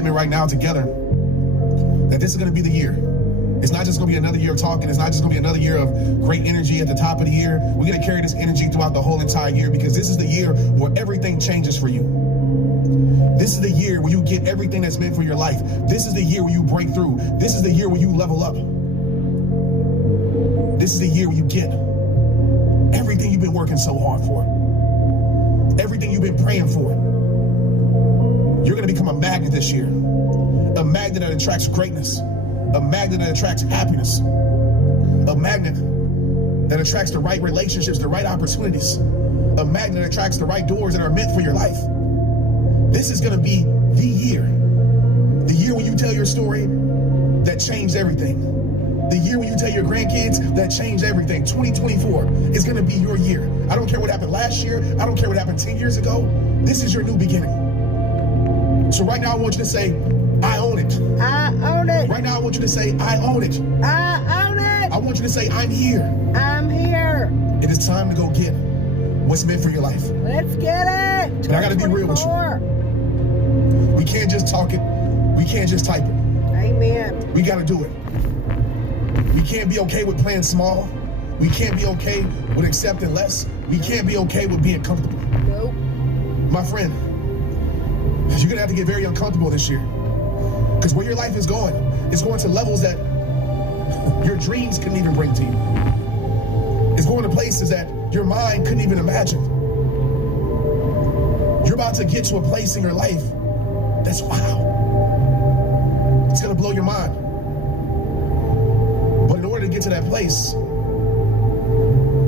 commitment right now together that this is going to be the year. It's not just going to be another year of talking. It's not just going to be another year of great energy at the top of the year. We're going to carry this energy throughout the whole entire year, because this is the year where everything changes for you. This is the year where you get everything that's meant for your life. This is the year where you break through. This is the year where you level up. This is the year where you get everything you've been working so hard for. Everything you've been praying for. You're going to become a magnet this year. A magnet that attracts greatness. A magnet that attracts happiness. A magnet that attracts the right relationships, the right opportunities. A magnet that attracts the right doors that are meant for your life. This is going to be the year. The year when you tell your story that changed everything. The year when you tell your grandkids that changed everything. 2024 is going to be your year. I don't care what happened last year. I don't care what happened 10 years ago. This is your new beginning. So right now I want you to say, I own it. I own it. Right now I want you to say, I own it. I own it. I want you to say, I'm here. I'm here. It is time to go get what's meant for your life. Let's get it. And I got to be real with you. We can't just talk it. We can't just type it. Amen. We got to do it. We can't be okay with playing small. We can't be okay with accepting less. We can't be okay with being comfortable. Nope. My friend, you're going to have to get very uncomfortable this year. Because where your life is going, it's going to levels that your dreams couldn't even bring to you. It's going to places that your mind couldn't even imagine. You're about to get to a place in your life that's wow. It's going to blow your mind. But in order to get to that place,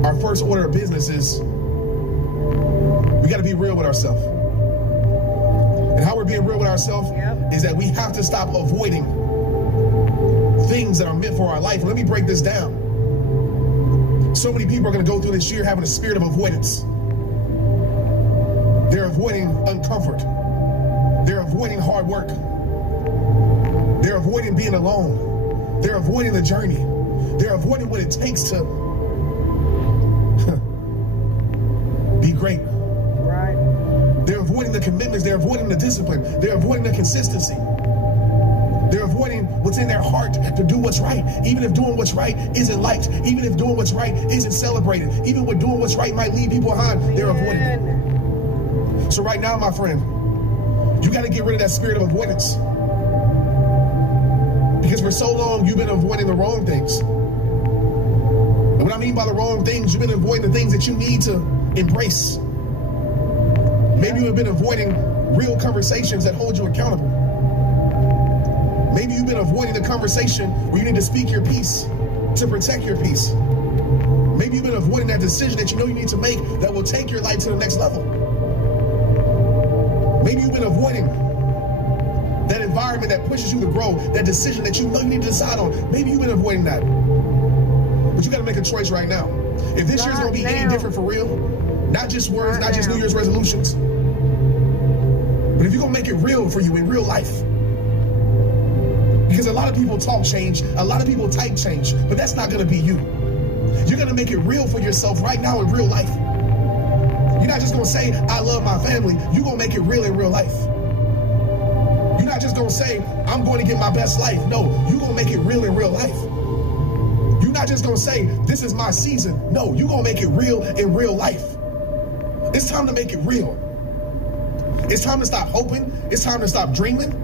our first order of business is we got to be real with ourselves. And how we're being real with ourselves is that we have to stop avoiding things that are meant for our life. And let me break this down. So many people are going to go through this year having a spirit of avoidance. They're avoiding uncomfort. They're avoiding hard work. They're avoiding being alone. They're avoiding the journey. They're avoiding what it takes to be great. Right. They're avoiding the commitments. They're avoiding the discipline. They're avoiding the consistency. They're avoiding what's in their heart to do what's right. Even if doing what's right isn't liked. Even if doing what's right isn't celebrated. Even when doing what's right might leave people behind, they're avoiding it. So right now, my friend, you got to get rid of that spirit of avoidance. Because for so long, you've been avoiding the wrong things. And what I mean by the wrong things, you've been avoiding the things that you need to embrace. Maybe you've been avoiding real conversations that hold you accountable. Maybe you've been avoiding the conversation where you need to speak your piece to protect your peace. Maybe you've been avoiding that decision that you know you need to make that will take your life to the next level. Maybe you've been avoiding that environment that pushes you to grow, that decision that you know you need to decide on. Maybe you've been avoiding that. But you got to make a choice right now. If this year's going to be any different for real, not just words, not just New Year's resolutions, but if you're going to make it real for you in real life. Because a lot of people talk change, a lot of people type change, but that's not going to be you. You're going to make it real for yourself right now in real life. You're not just going to say, I love my family. You're going to make it real in real life. You're not just going to say, I'm going to get my best life. No, you're going to make it real in real life. You're not just going to say, this is my season. No, you're going to make it real in real life. It's time to make it real. It's time to stop hoping. It's time to stop dreaming.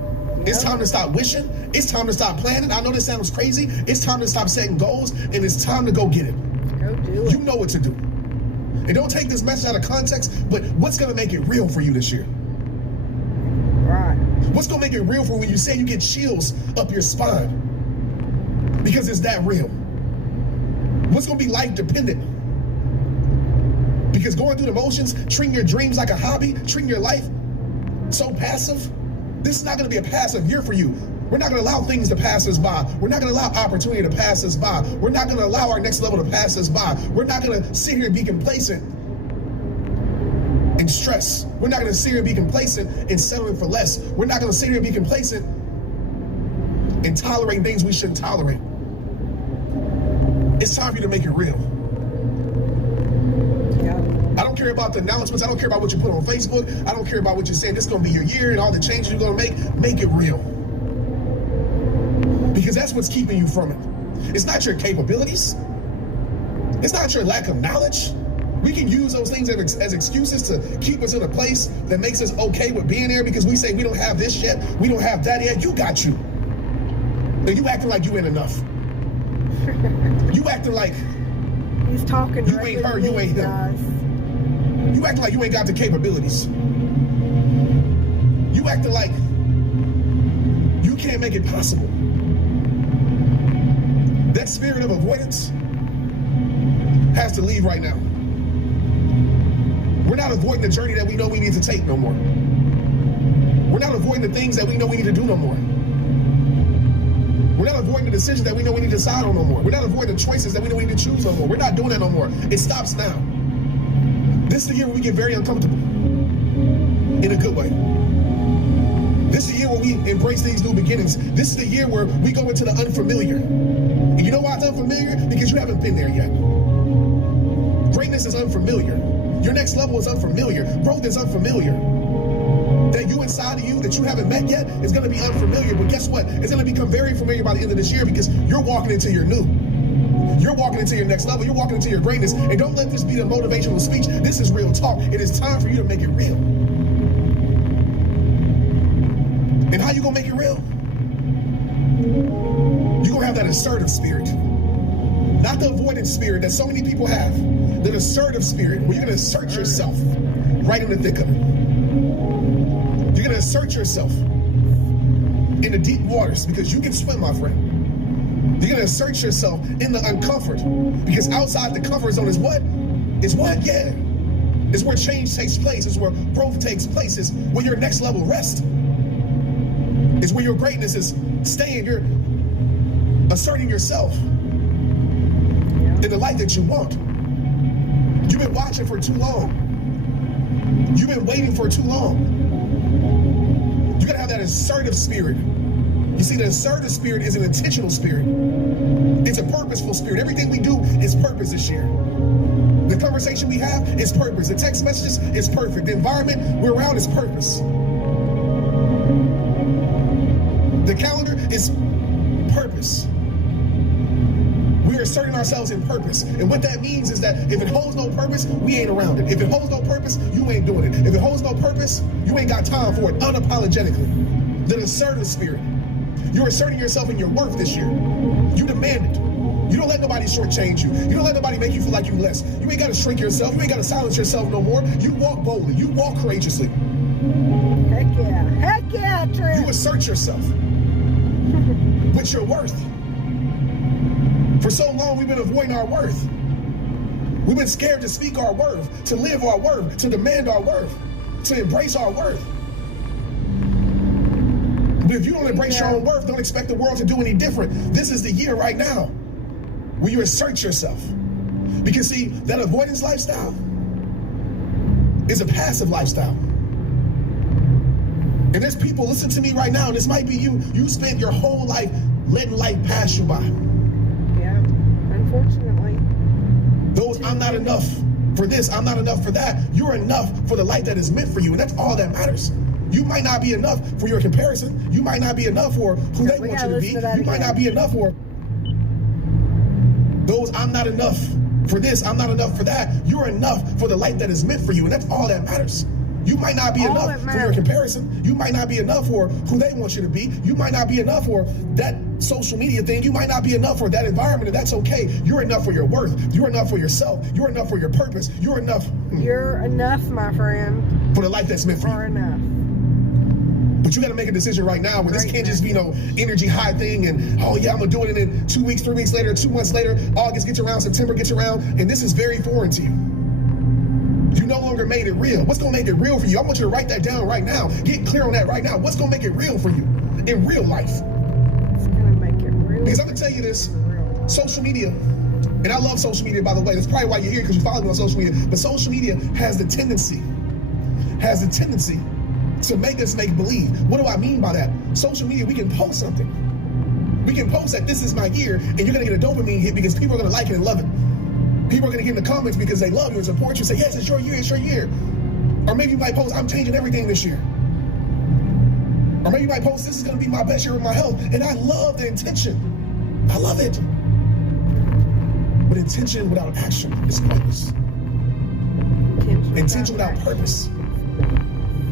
It's time to stop wishing. It's time to stop planning. I know this sounds crazy. It's time to stop setting goals, and it's time to go get it. Go do it. You know what to do. And don't take this message out of context, but what's going to make it real for you this year? Right. What's going to make it real for when you say you get chills up your spine? Because it's that real. What's going to be life dependent? Because going through the motions, treating your dreams like a hobby, treating your life so passive, this is not going to be a passive year for you. We're not going to allow things to pass us by. We're not going to allow opportunity to pass us by. We're not going to allow our next level to pass us by. We're not going to sit here and be complacent and stress. We're not going to sit here and be complacent and settling for less. We're not going to sit here and be complacent and tolerate things we shouldn't tolerate. It's time for you to make it real. Yeah. I don't care about the announcements. I don't care about what you put on Facebook. I don't care about what you're saying. This is going to be your year and all the changes you're going to make. Make it real. Because that's what's keeping you from it. It's not your capabilities. It's not your lack of knowledge. We can use those things as excuses to keep us in a place that makes us okay with being there because we say we don't have this yet, we don't have that yet. You got you. And you acting like you ain't enough. You acting like He's talking. You ain't her, you ain't him. You acting like you ain't got the capabilities. You acting like you can't make it possible. That spirit of avoidance has to leave right now. We're not avoiding the journey that we know we need to take no more. We're not avoiding the things that we know we need to do no more. We're not avoiding the decisions that we know we need to decide on no more. We're not avoiding the choices that we know we need to choose no more. We're not doing that no more. It stops now. This is the year where we get very uncomfortable in a good way. This is the year where we embrace these new beginnings. This is the year where we go into the unfamiliar. And you know why it's unfamiliar? Because you haven't been there yet. Greatness is unfamiliar. Your next level is unfamiliar. Growth is unfamiliar. That you inside of you that you haven't met yet is going to be unfamiliar. But guess what? It's going to become very familiar by the end of this year because you're walking into your new. You're walking into your next level. You're walking into your greatness. And don't let this be the motivational speech. This is real talk. It is time for you to make it real. And how you going to make it real? You're going to have that assertive spirit. Not the avoidance spirit that so many people have. The assertive spirit where you're going to assert yourself right in the thick of it. You're going to assert yourself in the deep waters because you can swim, my friend. You're going to assert yourself in the uncomfort because outside the comfort zone is what? Is what? Yeah. It's where change takes place. It's where growth takes place. It's where your next level rests. It's where your greatness is staying. You're asserting yourself in the light that you want. You've been watching for too long. You've been waiting for too long. You gotta have that assertive spirit. You see, the assertive spirit is an intentional spirit. It's a purposeful spirit. Everything we do is purpose this year. The conversation we have is purpose. The text messages is perfect. The environment we're around is purpose. The calendar is purpose. We are asserting ourselves in purpose. And what that means is that if it holds no purpose, we ain't around it. If it holds no purpose, you ain't doing it. If it holds no purpose, you ain't got time for it unapologetically. The assertive spirit. You're asserting yourself in your worth this year. You demand it. You don't let nobody shortchange you. You don't let nobody make you feel like you less. You ain't got to shrink yourself. You ain't got to silence yourself no more. You walk boldly. You walk courageously. Heck yeah. Heck yeah, Trent. You assert yourself with your worth. For so long, we've been avoiding our worth. We've been scared to speak our worth, to live our worth, to demand our worth, to embrace our worth. But if you don't embrace your own worth, don't expect the world to do any different. This is the year right now where you assert yourself. Because see, that avoidance lifestyle is a passive lifestyle. And there's people, listen to me right now, and this might be you. You spent your whole life letting life pass you by. Unfortunately. Those, I'm not enough for this, I'm not enough for that. You're enough for the life that is meant for you, and that's all that matters. You might not be enough for your comparison. You might not be enough for who they want you to be. You might not be enough for those, I'm not enough for this, I'm not enough for that. You're enough for the life that is meant for you, and that's all that matters. You might not be enough for your comparison. You might not be enough for who they want you to be. You might not be enough for that social media thing. You might not be enough for that environment, and that's okay. You're enough for your worth. You're enough for yourself. You're enough for your purpose. You're enough. You're enough, my friend. For the life that's meant for you. You're enough. But you got to make a decision right now where this can't just be no energy high thing and, oh yeah, I'm going to do it, and then 2 weeks, 3 weeks later, 2 months later, August gets around, September gets around, and this is very foreign to you. You no longer made it real. What's going to make it real for you? I want you to write that down right now. Get clear on that right now. What's going to make it real for you in real life? It's going to make it real. Because I'm going to tell you this, social media, and I love social media, by the way. That's probably why you're here, because you follow me on social media. But social media has the tendency to make us make believe. What do I mean by that? Social media, we can post something. We can post that this is my year, and you're going to get a dopamine hit because people are going to like it and love it. People are going to get in the comments because they love you and support you, say, yes, it's your year, it's your year. Or maybe you might post, I'm changing everything this year. Or maybe you might post, this is going to be my best year of my health. And I love the intention. I love it. But intention without action is pointless. Intention without purpose,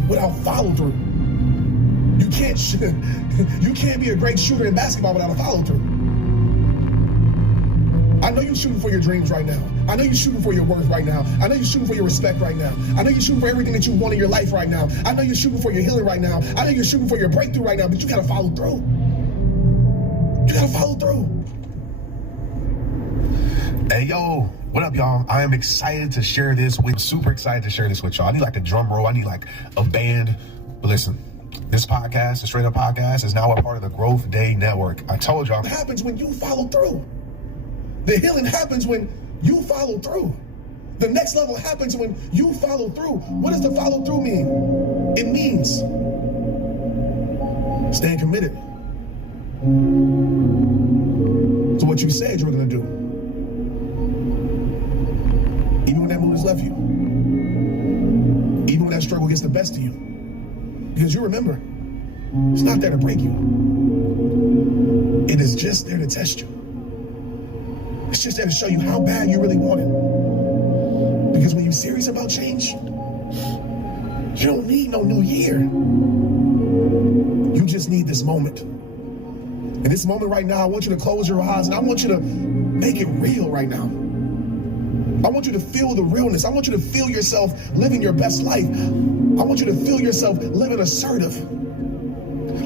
without follow through. You can't be a great shooter in basketball without a follow through. I know you're shooting for your dreams right now. I know you're shooting for your worth right now. I know you're shooting for your respect right now. I know you're shooting for everything that you want in your life right now. I know you're shooting for your healing right now. I know you're shooting for your breakthrough right now, but you gotta follow through. You gotta follow through. Hey, yo, what up, y'all? I am excited to share this with, super excited to share this with y'all. I need like a drum roll. I need like a band. But listen, this podcast, the Straight Up Podcast, is now a part of the Growth Day Network. I told y'all. It happens when you follow through. The healing happens when you follow through. The next level happens when you follow through. What does the follow through mean? It means staying committed to what you said you were going to do. Even when that mood has left you. Even when that struggle gets the best of you. Because you remember, it's not there to break you. It is just there to test you. It's just there to show you how bad you really want it. Because when you're serious about change, you don't need no new year. You just need this moment. And this moment right now, I want you to close your eyes and I want you to make it real right now. I want you to feel the realness. I want you to feel yourself living your best life. I want you to feel yourself living assertive,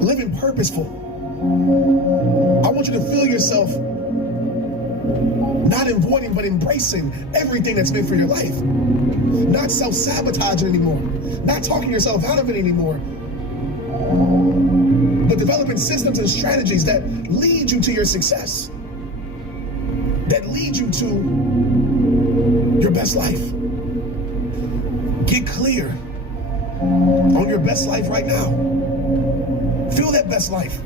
living purposeful. I want you to feel yourself not avoiding, but embracing everything that's meant for your life. Not self-sabotaging anymore. Not talking yourself out of it anymore. But developing systems and strategies that lead you to your success. That lead you to your best life. Get clear on your best life right now. Feel that best life.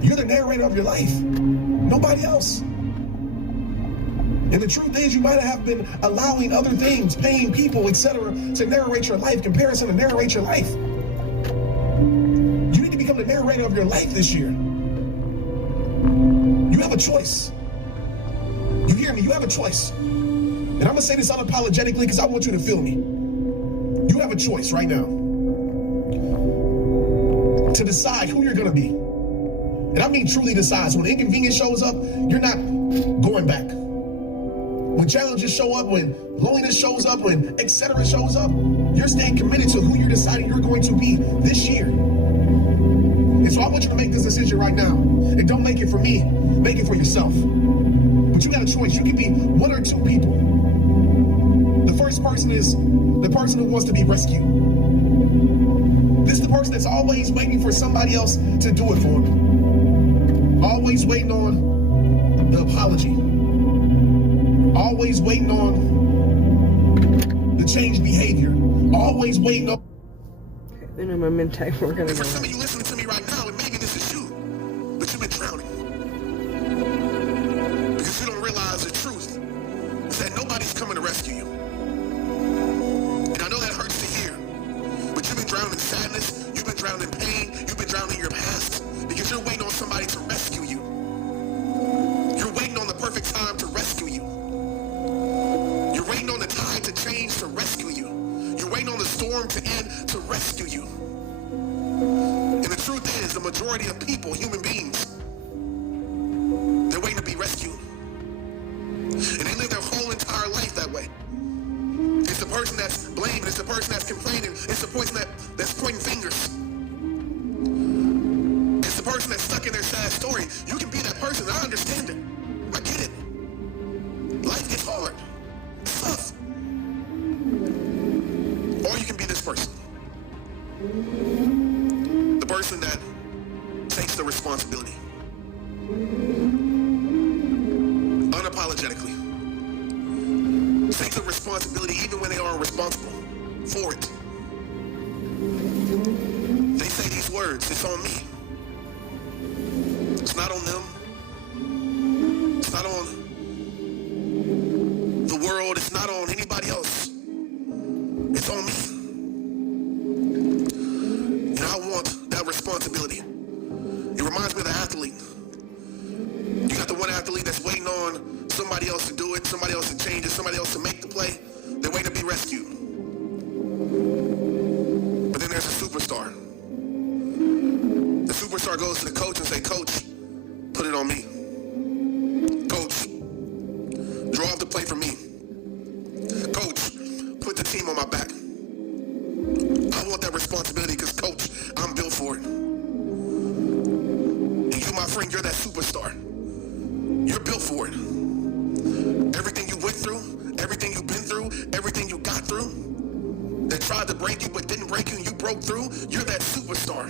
You're the narrator of your life. Nobody else. And the truth is, you might have been allowing other things, paying people, etc., to narrate your life, comparison to narrate your life. You need to become the narrator of your life this year. You have a choice. You hear me? You have a choice. And I'm going to say this unapologetically because I want you to feel me. You have a choice right now to decide who you're going to be. And I mean truly decide. So when inconvenience shows up, you're not going back. When challenges show up, when loneliness shows up, when etc. shows up, you're staying committed to who you're deciding you're going to be this year. And so I want you to make this decision right now. And don't make it for me, make it for yourself. But you got a choice. You can be one or two people. The first person is the person who wants to be rescued. This is the person that's always waiting for somebody else to do it for them. Always waiting on the apology. Always waiting on the changed behavior. Always waiting on... In a moment, we're going to go. For some of you listening to me right now, and maybe this is you, but you've been drowning. Because you don't realize the truth is that nobody's coming to rescue you. And I know that hurts to hear, but you've been drowning in sadness, you've been drowning in pain, you've been drowning in your past, because you're waiting on somebody to rescue you. You're waiting on the perfect time to rescue you. You're waiting on the tide to change to rescue you. You're waiting on the storm to end to rescue you. And the truth is, the majority of people, human beings, they're waiting to be rescued. And they live their whole entire life that way. It's the person that's blaming, it's the person that's complaining, it's the person that's pointing fingers. It's the person that's stuck in their sad story. You can be that person, I understand it. I get it. Life gets hard. It's tough. Or you can be this person. The person that takes the responsibility. Unapologetically. Takes the responsibility even when they aren't responsible for it. They say these words, it's on me. It's not on them. It's not on Reminds me of the athlete. You got the one athlete that's waiting on somebody else to do it, somebody else to change it, somebody else to make the play. They're waiting to be rescued. But then there's a superstar. The superstar goes to the coach and say, "Coach, put it on me. Coach, draw up the play for me. Coach, put the team on my back. I want that responsibility because, Coach, I'm built for it." And you, my friend, you're that superstar. You're built for it. Everything you went through, everything you've been through, everything you got through, that tried to break you but didn't break you and you broke through, you're that superstar.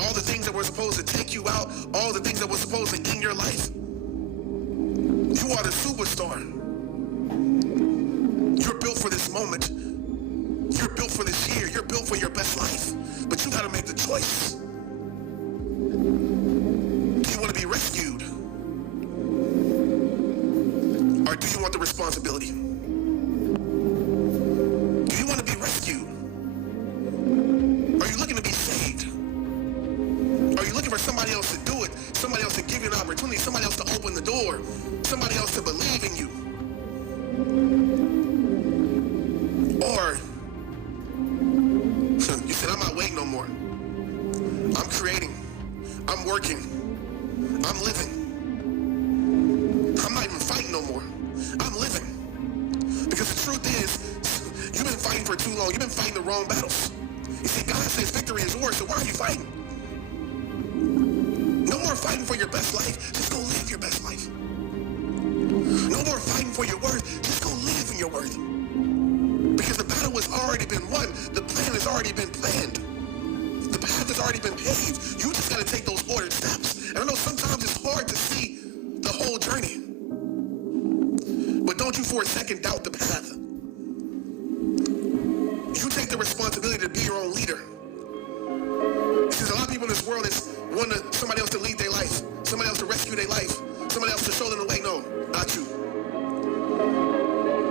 All the things that were supposed to take you out, all the things that were supposed to end your life, you are the superstar. You're built for this moment. You're built for this year. You're built for your best life. But you got to make the choice. Do you want to be rescued? Or do you want the responsibility? Do you want to be rescued? Are you looking to be saved? Are you looking for somebody else to do it? Somebody else to give you an opportunity? Somebody else to open the door? Somebody else to believe in you? Or you said, "I'm not waiting no more. I'm creating. I'm working. I'm living. I'm not even fighting no more. I'm living." Because the truth is, you've been fighting for too long. You've been fighting the wrong battles. You see, God says victory is yours, so why are you fighting? No more fighting for your best life. Just go live your best life. No more fighting for your worth. Just go live in your worth. Because the battle has already been won. The plan has already been planned. The path has already been paved. You just got to take those ordered steps. And I know sometimes it's hard to see the whole journey. But don't you for a second doubt the path. You take the responsibility to be your own leader. There's a lot of people in this world that want somebody else to lead their life, somebody else to rescue their life, somebody else to show them the way. No, not you.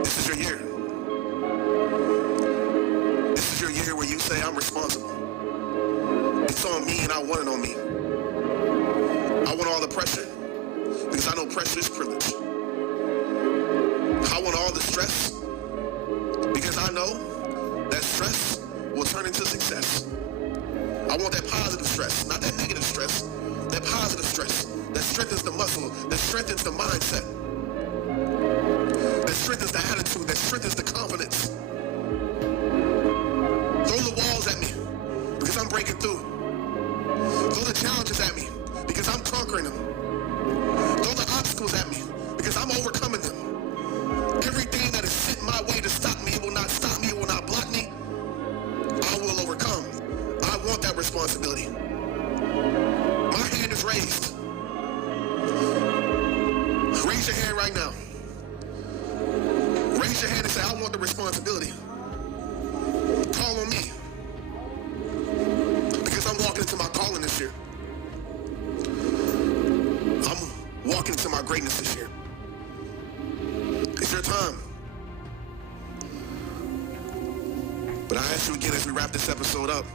This is your year. This is your year where you say, "I'm responsible. It's on me and I want it on me. I want all the pressure because I know pressure is privilege. I want all the stress because I know that stress will turn into success. I want that positive stress, not that negative stress, that positive stress that strengthens the muscle, that strengthens the mindset, that strengthens the attitude, that strengthens the confidence. Throw the walls at me because I'm breaking through. Throw the challenges at me because I'm conquering them. Throw the obstacles at me because I'm overcoming them. Everything that is sent my way to stop me, it will not stop me, it will not block me. I will overcome. I want that responsibility. My hand is raised. Raise your hand right now. Raise your hand and say, "I want the responsibility. Call on me." Because I'm walking into my calling this year. I'm walking into my greatness this year. It's your time. But I ask you again as we wrap this episode up,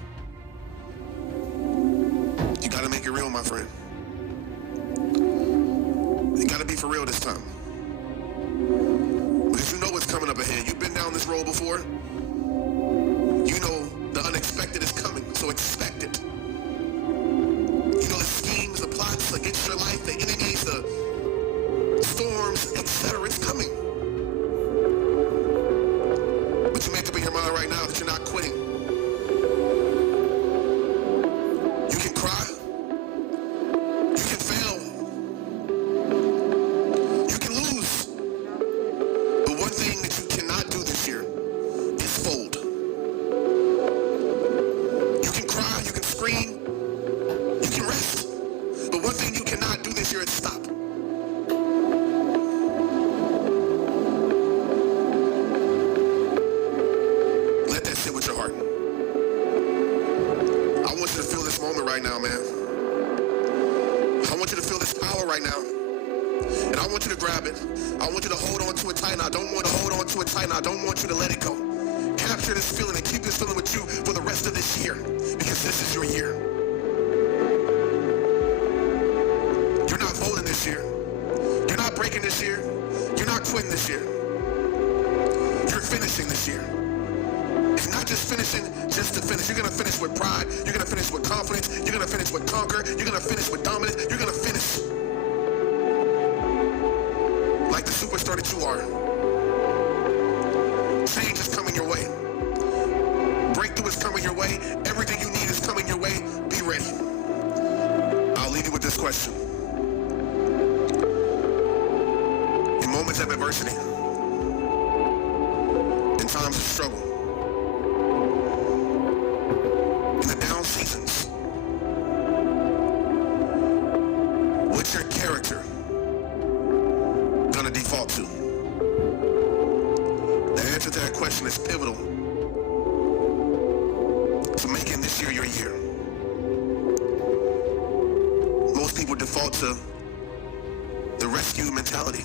you gotta make it real, my friend. You gotta be for real this time. Because you know what's coming up ahead. You've been down this road before. You know the unexpected is coming, so expect it. You know the schemes, the plots against your life, the enemies, the storms, etc. It's coming. But you make up in your mind right now that you're not quitting. You can cry. You can fail. You can lose. But one thing that you cannot do this year is fold. You can cry, you can scream, you can rest. But one thing you cannot do this year is stop. Let that sit with your heart. I want you to feel this moment right now, man. I want you to feel this power right now. And I want you to grab it. I want you to hold on to it tight. And I don't want to hold on to it tight. And I don't want you to let it go. Capture this feeling and keep this feeling with you for the rest of this year. Because this is your year. this year. You're not breaking this year. You're not quitting this year. You're finishing this year. It's not just finishing just to finish. You're going to finish with pride. You're going to finish with confidence. You're going to finish with conquer. You're going to finish with dominance. You're going to finish like the superstar that you are. Change is coming your way. Breakthrough is coming your way. Everything you need is coming your way. Be ready. I'll leave you with this question. In moments of adversity, in times of struggle, in the down seasons, what's your character gonna default to? The answer to that question is pivotal to making this year your year. Most people default to the rescue mentality.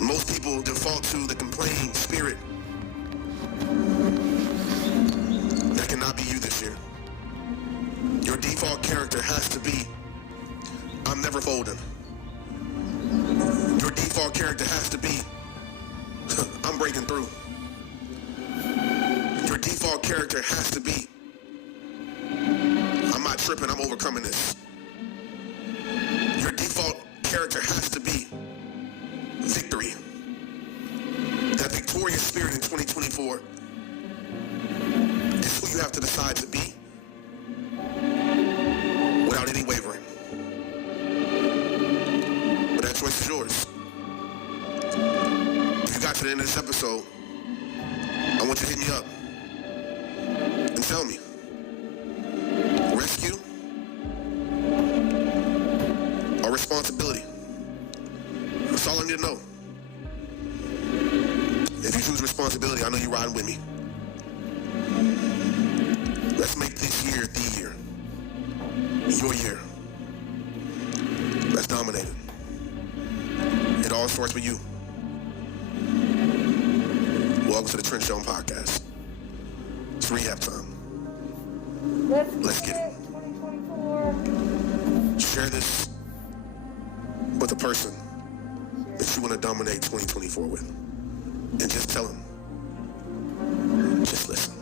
Most people default to the complaining spirit. That cannot be you this year. Your default character has to be, I'm never folding. Your default character has to be, I'm breaking through. Your default character has to be, I'm not tripping, I'm overcoming this. Your default character has to be victory. That victorious spirit in 2024 is who you have to decide to be without any wavering. But that choice is yours. If you got to the end of this episode, I want you to hit me up and tell me, rescue or responsibility? That's all I need to know. If you choose responsibility, I know you're riding with me. Let's make this year the year. Your year. Let's dominate it. It all starts with you. Welcome to the Adventures Podcast. It's rehab time. Let's get it. 2024. Share this with a person that you want to dominate 2024 with. And just tell them, just listen.